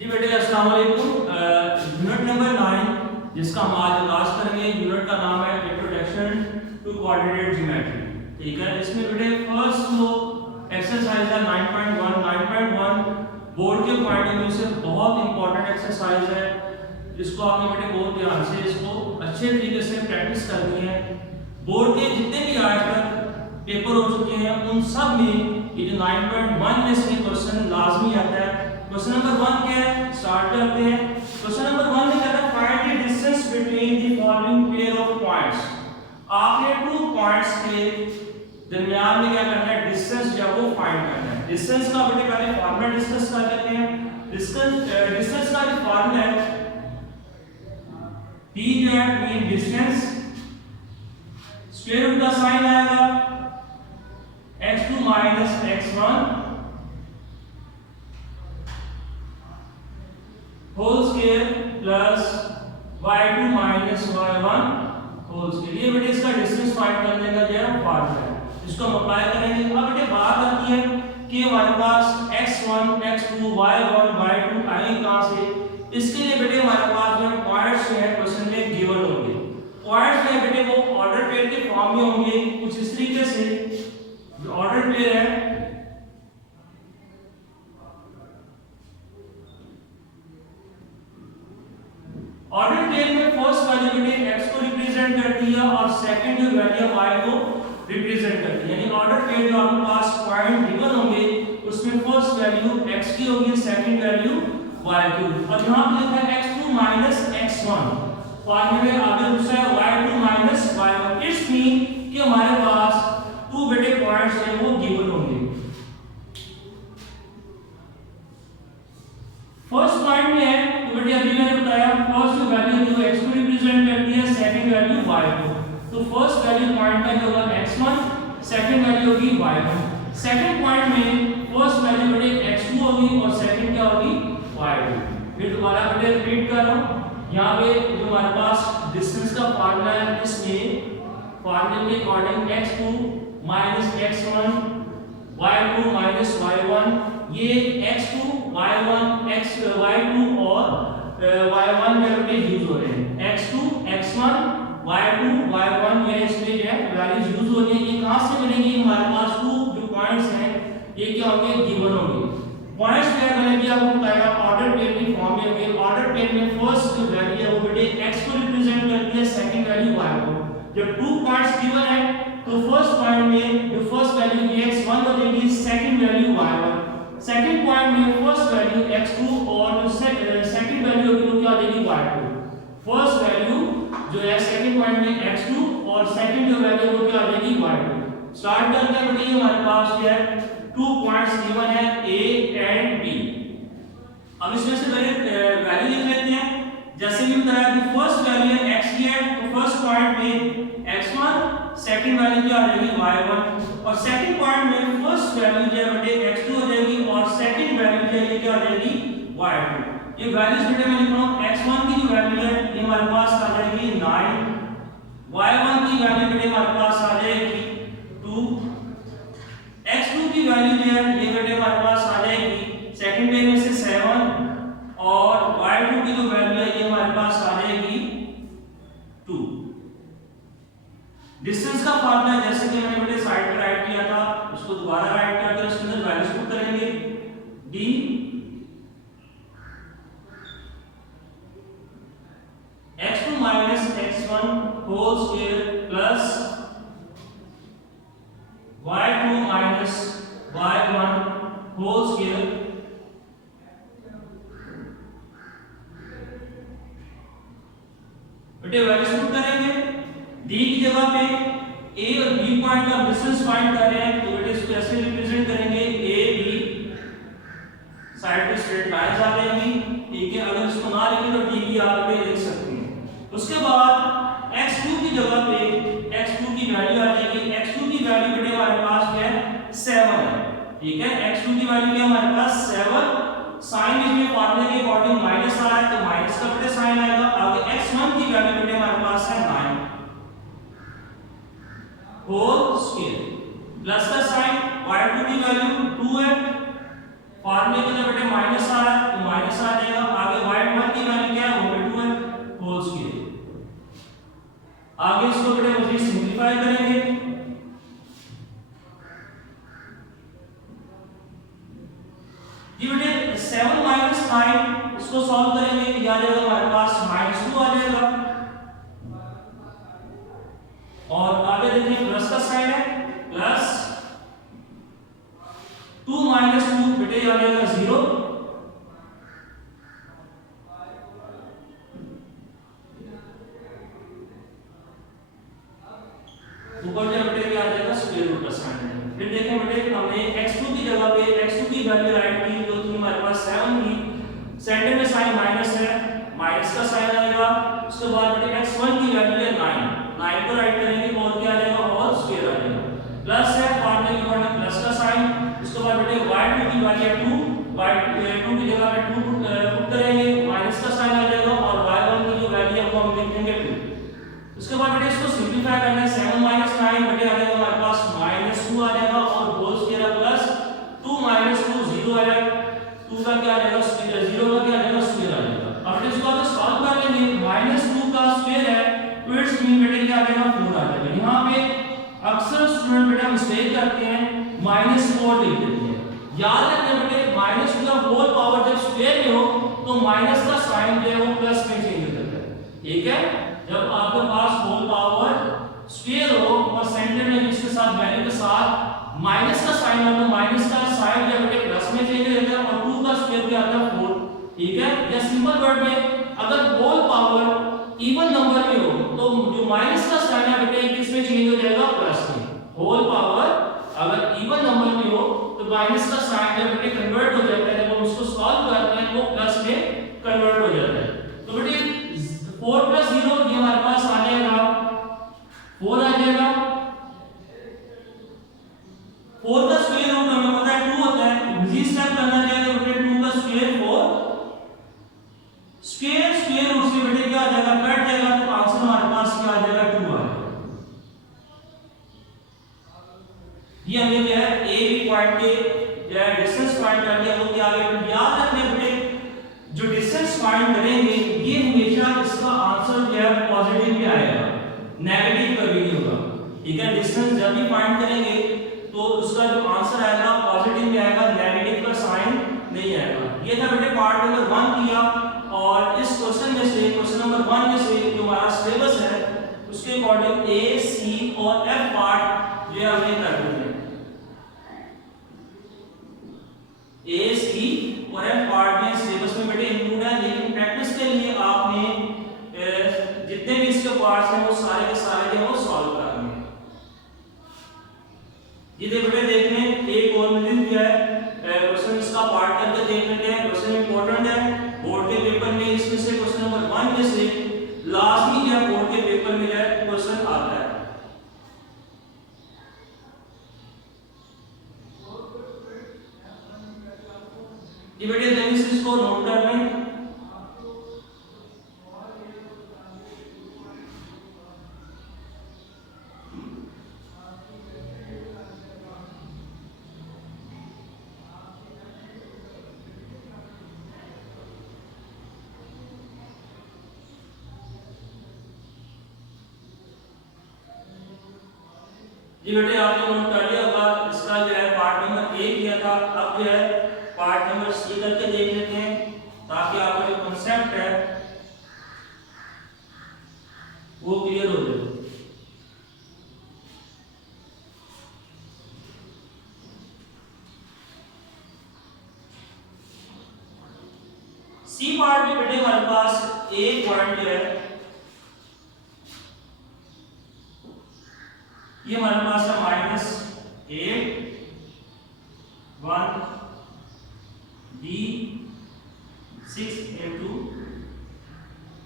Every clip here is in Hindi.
जी बेटे अस्सलाम वालेकुम। यूनिट नंबर 9 जिसका हम आज आगाज करेंगे, यूनिट का नाम है इंट्रोडक्शन टू कोऑर्डिनेट ज्योमेट्री। ठीक है, इसमें बेटे फर्स्ट जो एक्सरसाइज है 9.1 बोर्ड के पॉइंट ऑफ व्यू से बहुत इंपॉर्टेंट एक्सरसाइज है। इसको आपने बेटे बहुत ध्यान से इसको अच्छे तरीके से प्रैक्टिस करनी है। बोर्ड के जितने भी आज तक पेपर हो चुके हैं उन सब में ये जो 9.1 में से क्वेश्चन लाजमी आता है। क्वेश्चन नंबर 1 क्या है, स्टार्ट करते हैं। क्वेश्चन नंबर 1 में कहता है find the distance between the following pair of points. आपने टू पॉइंट्स के दरमियान में क्या करना है, डिस्टेंस जो वो फाइंड करना है। डिस्टेंस का बेटे पहले फार्मूला डिस्कस कर लेते हैं। डिस्टेंस का जो फार्मूला है d जो है मीन डिस्टेंस, स्क्वायर रूट का साइन आएगा x2 minus x1 whole square plus y2 minus y1 whole square. ये बेटे इसका डिस्टेंस फाइंड करने का जो है फार्मूला है, इसको हम अप्लाई करेंगे। अब बेटे बात आती है कि हमारे पास x1 x2 y1 y2 आएंगे कहां से। इसके लिए बेटे हमारे पास जो पॉइंट्स जो है क्वेश्चन में गिवन होंगे। पॉइंट्स जो है बेटे वो ऑर्डर पेयर के फॉर्म में होंगे कुछ इस तरीके से। जो ऑर्डर पेयर है ऑर्डर पेयर में फर्स्ट वैल्यू बेटे x को रिप्रेजेंट करती है और सेकंड जो वैल्यू y को रिप्रेजेंट करती है। यानी ऑर्डर पेयर जो आपके पास पॉइंट गिवन होंगे उसमें फर्स्ट वैल्यू x की होगी, सेकंड वैल्यू y की। और यहां पे लिखा है x2 माइनस x1, फॉर्मूले में आगे दूसरा है y2 minus y1। It's mean कि हमारे पास टू बेटे पॉइंट्स हैं वो गिवन होंगे। फर्स्ट पॉइंट में है तो बेटे अभी मैंने बताया फर्स्ट वैल्यू जो x को रिप्रेजेंट करती है, सेकंड वैल्यू y को। तो फर्स्ट वैल्यू पॉइंट का जो होगा x1, सेकंड वैल्यू होगी y1। सेकंड पॉइंट में फर्स्ट वैल्यू बेटे x2 होगी और सेकंड क्या होगी y2। फिर दोबारा बेटे रिपीट कर रहा हूं, यहां पे जो हमारे पास डिस्टेंस का फार्मूला है इसमें फार्मूले के according x2 minus x1 y2 minus y1, ये x2 y1 y2 और y1 में बेटे यूज हो रहे हैं। x2 x1 y2 y1 ये इसमें जो है वैल्यूज यूज हो रही है। ये कहां से मिलेंगी, हमारे पास टू जो पॉइंट्स हैं ये क्या होंगे, गिवन होंगे। पॉइंट्स क्या करेंगे आपको बताया ऑर्डर पेयर की फॉर्म में होंगे। ऑर्डर पेयर में फर्स्ट जो वैल्यू है वो बेटे x को रिप्रेजेंट करती है, सेकंड वैल्यू y को। जब टू पॉइंट्स गिवन है तो फर्स्ट पॉइंट में जो फर्स्ट वैल्यू x1 हो जाएगी, second value y1। Second point में फर्स्ट वैल्यू x2 और जो सेकंड वैल्यू होगी वो क्या हो जाएगी y2। फर्स्ट वैल्यू जो है सेकंड पॉइंट में x2 और सेकंड जो वैल्यू वो क्या हो जाएगी y2। स्टार्ट करते हैं बेटे, हमारे पास क्या है टू पॉइंट्स गिवन है a एंड b। अब इसमें से पहले वैल्यू लिख लेते हैं। जैसे कि बताया कि फर्स्ट वैल्यू है x की है तो फर्स्ट पॉइंट में x1, सेकंड वैल्यू क्या हो जाएगी y1 और सेकंड पॉइंट में फर्स्ट वैल्यू जो है बेटे x2 हो जाएगी और सेकंड वैल्यू जो है क्या हो जाएगी y2। ये वैल्यूज बेटे मैं लिख रहा हूं, x1 की जो वैल्यू है ये हमारे पास आ जाएगी 9, y1 की वैल्यू बेटे हमारे पास आ जाएगी 2, x2 की वैल्यू जो है ये बेटे हमारे पास आ जाएगी सेकंड पेयर में से 7 और y2 की जो वैल्यू है ये हमारे पास आ जाएगी 2। डिस्टेंस का फार्मूला जैसे कि मैंने बेटे साइड पे राइट किया था उसको दोबारा राइट करके इसके अंदर वैल्यूज पुट करेंगे। d x2 minus x1 whole square plus y2 minus y1 whole square बेटे वैल्यूज पुट करेंगे। d की जगह पे a और b पॉइंट का डिस्टेंस फाइंड कर रहे हैं तो बेटे इसको ऐसे रिप्रेजेंट करेंगे a b, साइड पे स्ट्रेट लाइंस आ जाएंगी। ठीक है, अगर इसको ना लिखें तो d भी आप पे लिख सकते हैं। उसके बाद x2 की जगह पे x2 की वैल्यू आ जाएगी। x2 की वैल्यू बेटे हमारे पास क्या है 7 है। ठीक है, x2 की वैल्यू क्या हमारे पास 7। साइन इसमें फार्मूले के अकॉर्डिंग माइनस आ रहा है तो माइनस का बेटे साइन आएगा। आगे x1 की वैल्यू बेटे हमारे पास है 9 होल स्क्वायर प्लस का साइन y2 की वैल्यू 2 है, फार्मूले के अंदर बेटे माइनस आ रहा है तो माइनस आ जाएगा। जी बेटे 7 माइनस 9 इसको सॉल्व करेंगे, ये आ जाएगा हमारे पास -2 आ जाएगा, और आगे देखिए प्लस का साइन है, प्लस 2 माइनस 2 बेटे आ जाएगा 0, ऊपर जो बेटे क्या आ जाएगा स्क्वायर रूट का साइन है। फिर देखें बेटे हमने x2 की जगह पे x2 की वैल्यू राइट की जो थी हमारे पास 7 थी, सेंटर में साइन माइनस है, माइनस का साइन आएगा, उसके बाद बेटे x1 की वैल्यू है 9 को राइट करेंगे और क्या आ जाएगा होल स्क्वायर आ जाएगा, प्लस है फार्मूले के बाद प्लस का साइन, उसके बाद बेटे y2 की वैल्यू है 2, y2 की जगह पे 2 पुट करेंगे, माइनस का साइन आ जाएगा, और y1 की जो वैल्यू है वो हम लिख देंगे 2। उसके बाद बेटे इसको सिंपलीफाई करना है, 7 माइनस 9 बेटे आ जाएगा हमारे पास -2 आ जाएगा, और होल स्क्वायर प्लस 2 माइनस 2 0 आ जाएगा, 2 का क्या आ जाएगा स्क्वायर, 0 का क्या आ जाएगा स्क्वायर आ जाएगा। अब बेटे इसको आगे सॉल्व कर लेंगे, -2 का स्क्वायर है तो इट्स मीन बेटे क्या आ जाएगा 4 आ जाएगा। यहां पे अक्सर स्टूडेंट बेटा मिस्टेक करते हैं, -4 लिख देते हैं, याद रखना बेटे -2 का होल पावर जब स्क्वायर में हो तो माइनस का साइन जो है वो प्लस में चेंज हो जाता है, ठीक है। जब आपके पास होल पावर स्क्वायर हो और सेंटर में इसके साथ वैल्यू के साथ माइनस का साइन हो तो माइनस का साइन जब बेटे प्लस में चेंज हो जाता है, और 2 का स्क्वायर क्या आता है 4, ठीक है। या सिंपल वर्ड में अगर होल पावर इवन नंबर में हो तो जो माइनस का साइन है बेटे किस में चेंज हो जाएगा प्लस में। होल पावर अगर इवन नंबर में हो तो माइनस का साइन जब बेटे कन्वर्ट हो जाता है, जब हम उसको सॉल्व करते हैं वो प्लस में कन्वर्ट हो जाता है। तो बेटे 4 + 0 ये हमारे पास आ जाएगा 4 आ जाएगा, 4 का स्क्वायर रूट हमें पता है 2 होता है, इजी स्टेप करना चाहिए बेटे 2 का स्क्वायर 4, स्क्वायर रूट से बेटे क्या आ जाएगा कट जाएगा, तो आंसर हमारे पास क्या आ जाएगा 2 आ जाएगा। ये हमें जो है ए बी पॉइंट के जो है डिस्टेंस फाइंड करनी है, वो क्या आ गया, याद रखना बेटे जो डिस्टेंस फाइंड करेंगे ये हमेशा इसका आंसर जो है पॉजिटिव में आएगा, नेगेटिव कभी नहीं होगा, ठीक है। डिस्टेंस जब भी फाइंड करेंगे तो उसका जो आंसर आएगा पॉजिटिव में आएगा, नेगेटिव का साइन नहीं आएगा। ये था बेटे पार्ट नंबर 1 किया, और इस क्वेश्चन में से क्वेश्चन नंबर 1 में से जो हमारा सिलेबस है उसके अकॉर्डिंग ए सी और एफ पार्ट जो है हमें करने हैं, ए सी और एफ पार्ट में सिलेबस में बेटे इंक्लूड है, लेकिन प्रैक्टिस के लिए आपने जितने भी इसके पार्ट्स हैं वो सारे के सारे जो वो सॉल्व करने हैं। ये बेटे देखने एक और मिल गया है क्वेश्चन, इसका पार्ट करके देख लेते हैं, क्वेश्चन इंपॉर्टेंट है बोर्ड के पेपर में, इसमें से क्वेश्चन नंबर 1 में से लाजमी जो है बोर्ड के पेपर में जो क्वेश्चन आता है। ये बेटे जल्दी से इसको नोट कर लें। जी बेटे आपने नोट कर लिया होगा, इसका जो है पार्ट नंबर 1 किया था, अब जो है पार्ट नंबर सी करके देख लेते हैं ताकि आपका जो कांसेप्ट है वो क्लियर हो जाए। सी पार्ट में बेटे हमारे पास एक पॉइंट जो है ये हमारे पास है -8 1 d 6 into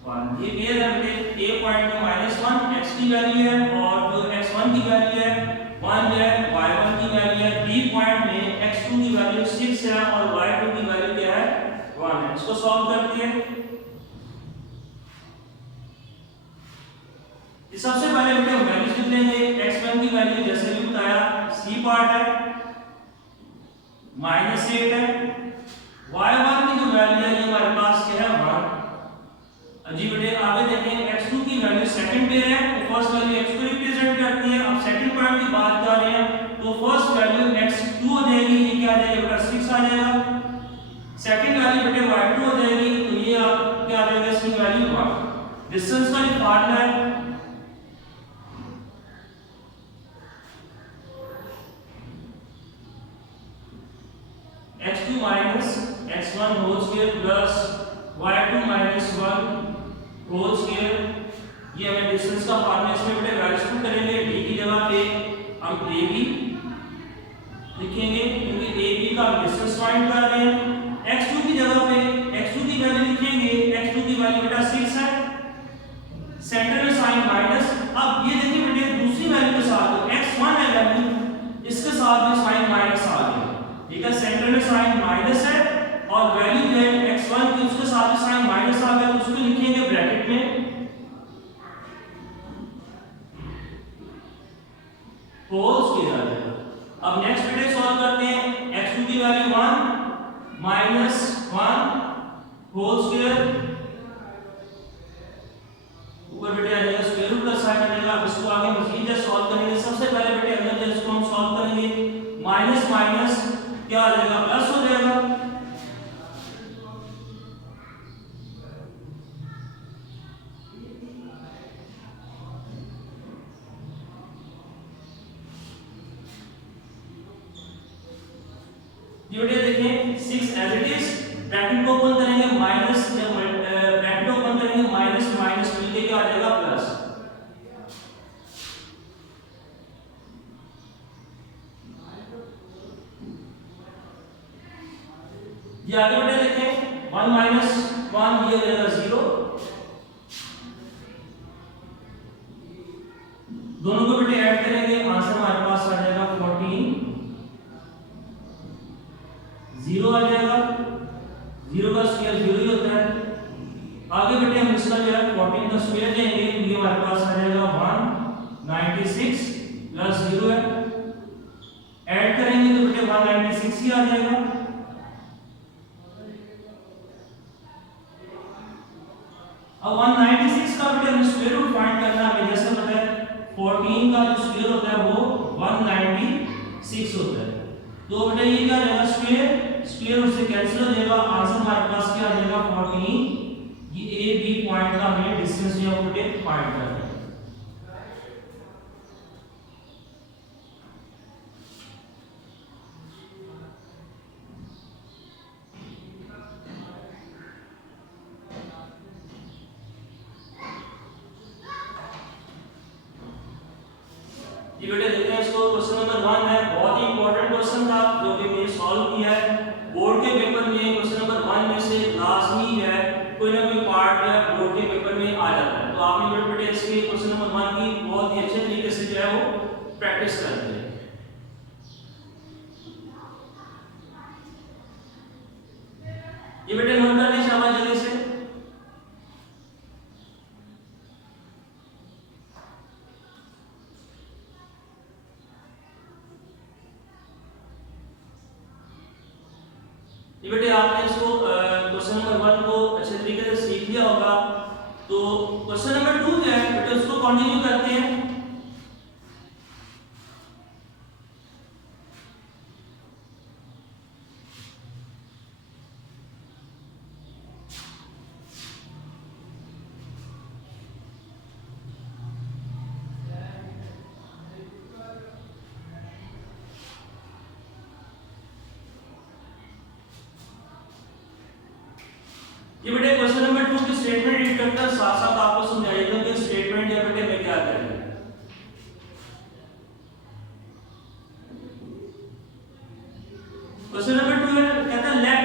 1, ये क्लियर है बेटे। ए पॉइंट में -1 x की वैल्यू है, और जो x1 की वैल्यू है 1 है, y1 की वैल्यू है, बी पॉइंट में x2 की वैल्यू 6 है और y2 की वैल्यू क्या है 1 है। इसको सॉल्व करते हैं। सबसे पहले बेटे हम वैल्यूज लिख लेंगे, x1 की वैल्यू जैसे भी बताया सी पार्ट है -8 है, y1 की जो वैल्यू है ये हमारे पास क्या है 1। जी बेटे आगे देखें x2 की वैल्यू सेकंड पेयर है, तो फर्स्ट वैल्यू x को रिप्रेजेंट करती है। अब सेकंड पॉइंट की बात कर रहे हैं तो फर्स्ट वैल्यू x2 हो जाएगी, ये क्या आ जाएगा बेटा 6 आ जाएगा, सेकंड वैल्यू बेटे y2 हो जाएगी, तो ये आप क्या आ जाएगा इसकी वैल्यू 1। डिस्टेंस का जो फार्मूला है x2 minus x1 whole square plus y2 minus 1 whole square, ये हमें डिस्टेंस का फार्मूला इसमें बेटे वैल्यूज पुट करेंगे। d की जगह पे हम ab लिखेंगे क्योंकि ab का हम डिस्टेंस फाइंड कर रहे हैं। x2 की जगह पे x2 की वैल्यू लिखेंगे, x2 की वैल्यू बेटा 6 है, सेंटर में साइन माइनस। अब ये देखिए बेटे दूसरी वैल्यू के साथ x1 है वैल्यू, इसके साथ में साइन माइनस आ गया, ठीक है, सेंटर में साइन माइनस है और वैल्यू जो है x1 की उसके साथ में साइन माइनस आ गया, तो उसको लिखेंगे ब्रैकेट में होल स्क्वायर आ जाएगा। अब नेक्स्ट बेटे सॉल्व करते हैं, x2 की वैल्यू 1 माइनस 1 होल स्क्वायर, ऊपर बेटे आ जाएगा स्क्वायर रूट का साइन आ जाएगा। अब इसको आगे मजीद जब सॉल्व करेंगे, सबसे पहले बेटे अंदर जो इसको हम सॉल्व करेंगे, माइनस माइनस क्या आ जाएगा प्लस हो जाएगा। ये बेटे देखिए 6 एज इट इज, ब्रैकेट को ओपन करेंगे माइनस, जब ब्रैकेट को ओपन करेंगे माइनस माइनस मिलके क्या आ जाएगा प्लस। ये आगे बेटे देखें 1 माइनस 1 ये हो जाएगा 0, दोनों को बेटे ऐड करेंगे, आंसर हमारे पास आ जाएगा 14, 0 आ जाएगा, 0 का स्क्वायर 0 ही होता है। आगे बेटे हम इसका जो है 14 का स्क्वायर लेंगे, ये हमारे पास आ जाएगा 196 प्लस 0 है, ऐड करेंगे तो बेटे 196 ही आ जाएगा। अब 196 का बेटे हमें स्क्वायर रूट फाइंड करना है, जैसे पता है 14 का जो स्क्वायर होता है वो 196 होता है, तो बेटे ये क्या जाएगा स्क्वायर रूट से कैंसिल हो जाएगा, आंसर हमारे पास क्या आ जाएगा 14। ये ए बी पॉइंट का हमें डिस्टेंस जो है वो बेटे फाइंड करना है। ये बेटे देखते हैं इसको, क्वेश्चन नंबर 1 है, बहुत ही इंपॉर्टेंट क्वेश्चन था जो कि मैंने सॉल्व किया है। बोर्ड के पेपर में क्वेश्चन नंबर 1 में से लाजमी है कोई ना कोई पार्ट या बोर्ड के पेपर में आ जाता है, तो आपने बेटे इसके क्वेश्चन नंबर 1 की बहुत ही अच्छे तरीके से जो है वो प्रैक्टिस करनी है। ये बेटे नोट कर लीजिए शाबाश जल्दी से। ये बेटे आपने इसको क्वेश्चन नंबर 1 को अच्छे तरीके से सीख लिया होगा, तो क्वेश्चन नंबर 2 जो है बेटे उसको कंटिन्यू करते हैं। ये बेटे क्वेश्चन नंबर 2 की स्टेटमेंट रीड करता है, साथ साथ आपको समझाइएगा कि स्टेटमेंट या बेटे में क्या करेंगे। क्वेश्चन नंबर 2 कहता है लेट,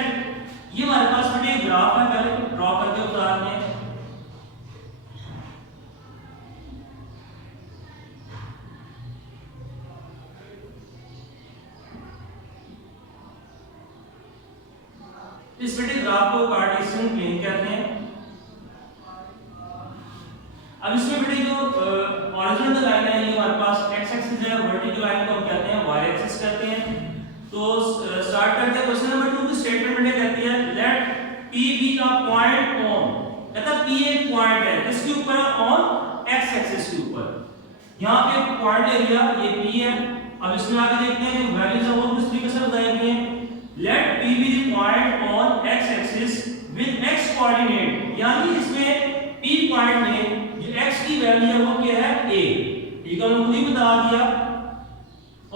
ये हमारे पास बेटे ग्राफ है, पहले ड्रॉ करके उतारने हैं। इस बेटे ग्राफ को कार्टेशियन प्लेन कहते हैं। अब इसमें बेटे जो हॉरिजॉन्टल लाइन है ये हमारे पास x एक्सिस है, वर्टिकल लाइन को हम कहते हैं y एक्सिस कहते हैं। तो स्टार्ट करते हैं क्वेश्चन नंबर 2 की स्टेटमेंट बेटे कहती है let p be a point on, कहता है p एक पॉइंट है किसके ऊपर, ऑन x एक्सिस के ऊपर। यहां पे पॉइंट एरिया ये p है। अब इसमें आगे देखते हैं जो वैल्यूज है वो किस तरीके से बताई गई हैं। Let p be the point on x axis with x coordinate, यानी इसमें P पॉइंट में जो x की वैल्यू है वो क्या है a, ठीक है, हमने बता दिया,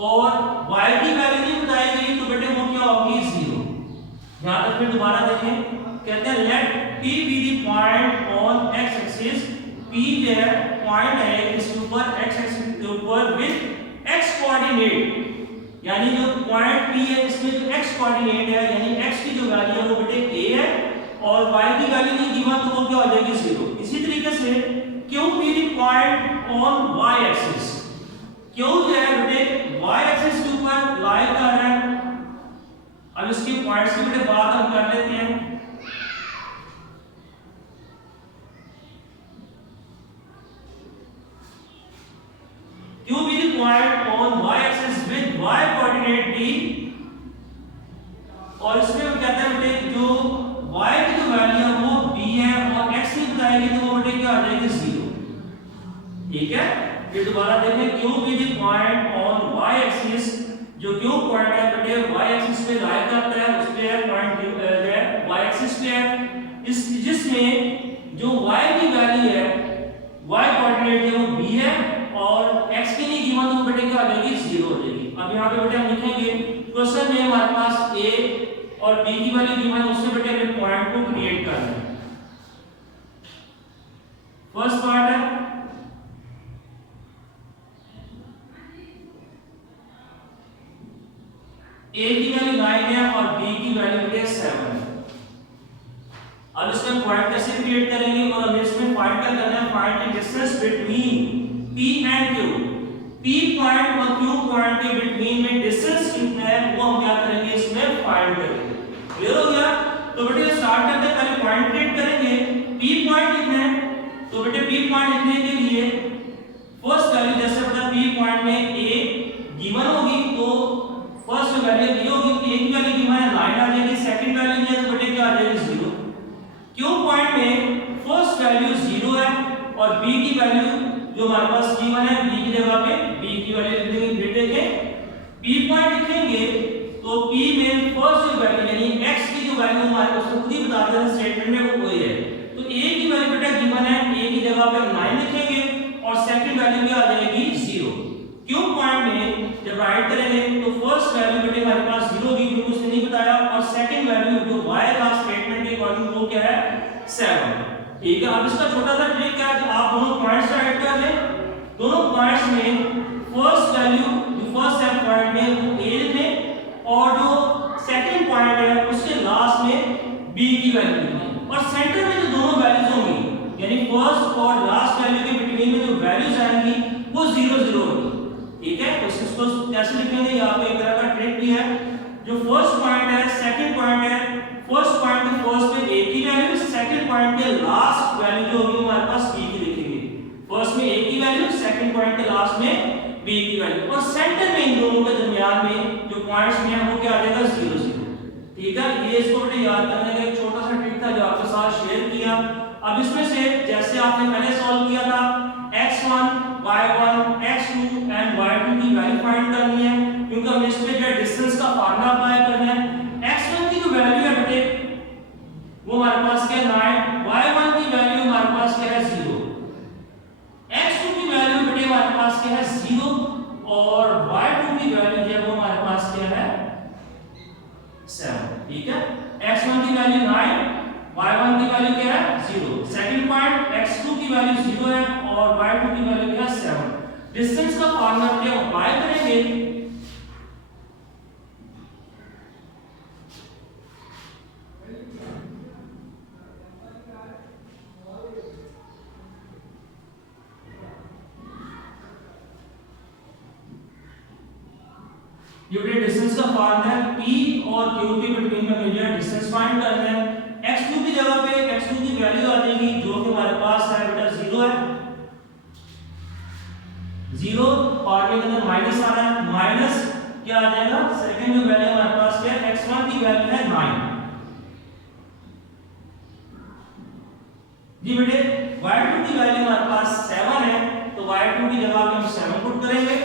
और y की वैल्यू नहीं बताई गई तो बेटे वो क्या होगी 0। यहां तक फिर दोबारा देखें, कहते हैं let P be the point on x axis, P जो है पॉइंट है इसके ऊपर x एक्सिस के ऊपर विद x कोऑर्डिनेट, यानी जो पॉइंट P है इसमें जो x कोऑर्डिनेट है यानी x की जो वैल्यू है वो बेटे a है और y की वैल्यू नहीं गिवन तो वो क्या हो जाएगी 0। इसी तरीके से Q B the point on y axis, Q जो है बेटे y एक्सिस के ऊपर लाई कर रहा है। अब इसके पॉइंट्स की बेटे बात हम कर लेते हैं। Q be the point on y axis with y coordinate b, और इसमें हम कहते हैं बेटे जो y की जो वैल्यू है वो b है और x की बताएगी तो वो बेटे क्या आ जाएगी 0, ठीक है। फिर दोबारा देखें Q be the point on y axis, जो Q पॉइंट है बेटे y एक्सिस पे लाई करता है, उस पे है पॉइंट जो है y एक्सिस पे है, इस जिसमें जो y की वैल्यू है y कोऑर्डिनेट है वो b है और x की नहीं गिवन तो बेटे क्या आ जाएगी 0 हो जाएगी। अब यहां पे बेटे हम लिखेंगे क्वेश्चन में हमारे पास a और b की वैल्यू गिवन है, उससे बेटे हमें पॉइंट को क्रिएट करना है। फर्स्ट पार्ट है a की वैल्यू 9 है और b की वैल्यू बेटे 7 है। अब इसमें पॉइंट कैसे क्रिएट करेंगे और हमें इसमें फाइंड क्या करना है, find the distance between P and Q। P point और Q पॉइंट के बिटवीन में डिस्टेंस कितना है वो हम क्या करेंगे इसमें फाइंड करेंगे। क्लियर हो गया? तो बेटे स्टार्ट करते हैं, पहले पॉइंट क्रिएट करेंगे। P पॉइंट लिखना है तो बेटे P पॉइंट लिखने के लिए फर्स्ट वैल्यू जैसे बेटा P पॉइंट में a गिवन होगी तो फर्स्ट वैल्यू दी होगी, a की वैल्यू गिवन है 9 आ जाएगी, सेकंड वैल्यू दी है तो बेटे क्या आ जाएगी 0। Q पॉइंट में फर्स्ट वैल्यू 0 है और b की वैल्यू जो हमारे पास गिवन है b की जगह पे b की वैल्यू लिखेंगे, देखें p पॉइंट लिखेंगे तो p में फर्स्ट जो वैल्यू यानी x की जो वैल्यू हमारे पास खुद ही बता दें स्टेटमेंट में वो वही है, तो a की वैल्यू बेटा गिवन है, a की जगह पे 9 लिखेंगे और सेकंड वैल्यू क्या आ जाएगी 0। Q पॉइंट में जब राइट करेंगे तो फर्स्ट वैल्यू बेटे हमारे पास 0 होगी क्योंकि उसने नहीं बताया, और सेकंड वैल्यू जो y का स्टेटमेंट के अकॉर्डिंग वो क्या है 7, ठीक है। अब इसका छोटा सा ट्रिक क्या है, आप दोनों पॉइंट्स राइट कर लें, दोनों पॉइंट्स में फर्स्ट वैल्यू जो फर्स्ट है पॉइंट में वो a लिखें और जो सेकंड पॉइंट है उसके लास्ट में b की वैल्यू लिखें, और सेंटर में जो दोनों वैल्यूज होंगी यानी फर्स्ट और लास्ट वैल्यू के बिटवीन में जो वैल्यूज आएंगी वो 0 0 होगी, ठीक है। तो इसको कैसे लिखेंगे, यहाँ पे एक तरह का ट्रिक भी है। जो फर्स्ट पॉइंट है सेकंड पॉइंट है, फर्स्ट पॉइंट के फर्स्ट पे a की वैल्यू, सेकंड पॉइंट के लास्ट वैल्यू जो होगी हमारे पास b की लिखेंगे, फर्स्ट में a की वैल्यू, सेकंड पॉइंट के लास्ट में b की वैल्यू, और सेंटर में इन दोनों के दरमियान में जो पॉइंट्स में है वो क्या आ जाएगा 0 0, ठीक है। ये इसको बेटे याद करने का एक छोटा सा ट्रिक था जो आपके साथ शेयर किया। अब इसमें से जैसे आपने पहले सॉल्व किया था x1 y1 x2 and y2 की वैल्यू फाइंड करनी है, क्योंकि हमें इसमें जो डिस्टेंस का फार्मूला अप्लाई करना है। x1 की जो वैल्यू है बेटे वो हमारे पास क्या है 9, y1 की वैल्यू हमारे पास क्या है 0, x2 की वैल्यू बेटे हमारे पास क्या है 0 और y2 की वैल्यू जो है वो हमारे पास क्या है 7, ठीक है। x1 की वैल्यू 9, y1 की वैल्यू क्या है 0, सेकंड पॉइंट x2 की वैल्यू 0 है और y2 की वैल्यू क्या है 7। डिस्टेंस का फार्मूला क्या अप्लाई करेंगे, ये डिस्टेंस का फार्मूला है p और q के बिटवीन में मुझे डिस्टेंस फाइंड करना है। x2 की जगह पे x2 की वैल्यू आ जाएगी जो कि हमारे पास है बेटा 0 है, 0 फार्मूले के अंदर माइनस आना है, माइनस क्या आ जाएगा सेकंड जो वैल्यू हमारे पास क्या है x1 की वैल्यू है 9 जी बेटे, y2 की वैल्यू हमारे पास 7 है तो y2 की जगह पे हम 7 पुट करेंगे,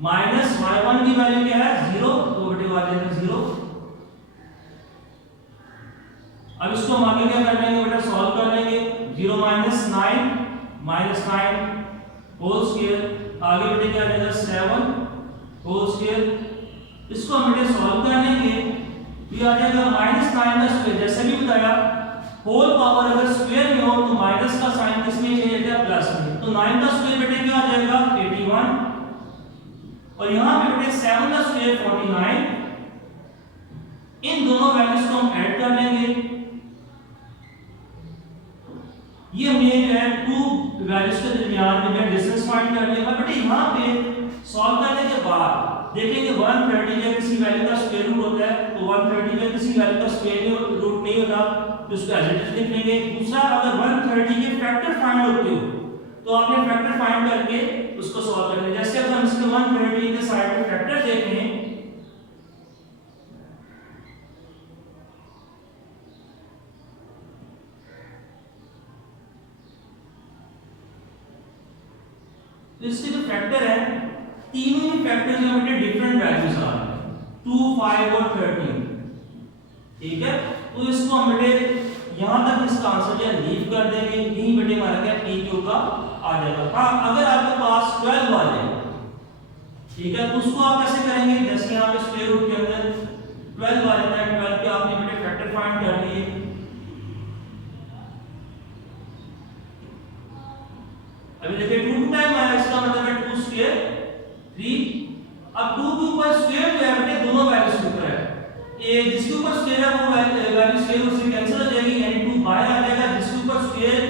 माइनस y1 की वैल्यू क्या है 0 तो बेटे आ जाएगा 0, अब इसको हम आगे क्या कर लेंगे बेटा, सॉल्व कर लेंगे। 0 माइनस 9 होल स्क्वायर, आगे बेटे क्या आ जाएगा 7 होल स्क्वायर। इसको हम बेटे सॉल्व कर लेंगे, ये आ जाएगा -9 का स्क्वायर। जैसे भी बताया होल पावर अगर स्क्वायर में हो तो माइनस का साइन किस में चेंज होता है, प्लस में। तो 9 का स्क्वायर बेटे क्या आ जाएगा 81, और यहां पे बेटे 7 का स्क्वायर 49। इन दोनों वैल्यूज को हम ऐड कर लेंगे। ये हमने जो है टू वैल्यूज के दरमियान में डिस्टेंस फाइंड कर लिया। बट यहां पे सॉल्व करने के बाद देखेंगे 130 का किसी वैल्यू का स्क्वायर रूट होता है, तो 130 का किसी वैल्यू का स्क्वायर रूट नहीं होता, तो उसको एज इट इज लिख लेंगे। दूसरा, अगर 130 के फैक्टर फाइंड होते हो तो आपने फैक्टर फाइंड करके उसको सॉल्व करना है। जैसे अगर हम इसके 130 के साइड में फैक्टर देखें, तो इसके जो फैक्टर है, तीनों ही फैक्टर्स में बेटे डिफरेंट वैल्यूज आ रहे हैं, 2, 5 और 13। ठीक है, तो इसको हम बेटे यहां तक इसका आंसर जो है लीव कर देंगे। यही बेटे हमारा क्या PQ का आ जाएगा। हाँ, अगर आपके पास 12 वाले, ठीक है, तो उसको आप कैसे करेंगे, जैसे यहाँ पे स्क्वायर रूट के अंदर 12 वाले था, 12 के आपने बेटे फैक्टर फाइंड कर लिए। अभी देखिए 2 टाइम आया, इसका मतलब है 2 स्क्वायर 3। अब 2 के ऊपर स्क्वायर जो है बेटे दोनों वैल्यूज के ऊपर है, ये जिसके ऊपर स्क्वायर है वो वैल्यू स्क्वायर रूट से कैंसिल हो जाएगी, यानी 2 बाहर आ जाएगा। जिसके ऊपर स्क्वायर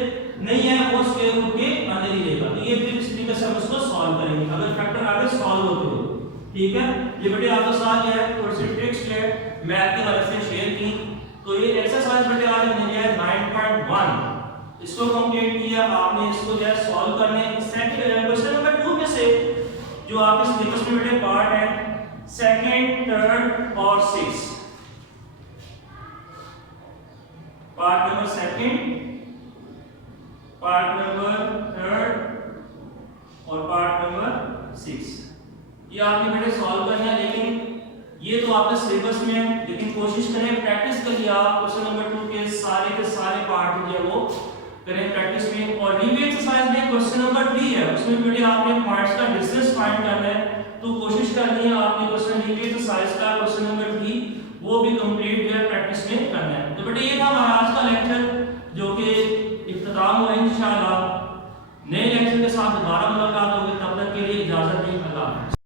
नहीं है वो स्क्वायर रूट के अंदर ही रहेगा। तो ये फिर इस तरीके से हम इसको सॉल्व करेंगे अगर फैक्टर आगे सॉल्व होते हो। ठीक है, ये बेटे आपके साथ ये है थोड़ी सी ट्रिक्स है मैथ की मदद से शेयर की। तो ये एक्सरसाइज बेटे आज हमने लिया है 9.1, इसको कंप्लीट किया आपने। इसको जो है सॉल्व करने सेकंड क्वेश्चन नंबर 2 में से जो आपके सिलेबस में बेटे पार्ट है सेकंड, थर्ड और 6, part number second, part number third और पार्ट नंबर 6, ये आपने बेटे सॉल्व करना है। लेकिन ये तो आपके सिलेबस में है, लेकिन कोशिश करें प्रैक्टिस करिए आप क्वेश्चन नंबर 2 के सारे पार्ट जो है वो करें प्रैक्टिस में। और रिव्यू एक्सरसाइज में क्वेश्चन नंबर 3 है, उसमें बेटे आपने पॉइंट्स का डिस्टेंस फाइंड करना है। तो कोशिश करनी है आपने क्वेश्चन रिव्यू एक्सरसाइज का क्वेश्चन नंबर 3 वो भी कंप्लीट जो है प्रैक्टिस में करना है। तो बेटे ये था हमारा आज का लेक्चर जो कि इख्तिताम हुआ। इंशाल्लाह नए लेक्चर के साथ दोबारा मुलाकात होगी, तब तक के लिए इजाजत दें। अल्लाह।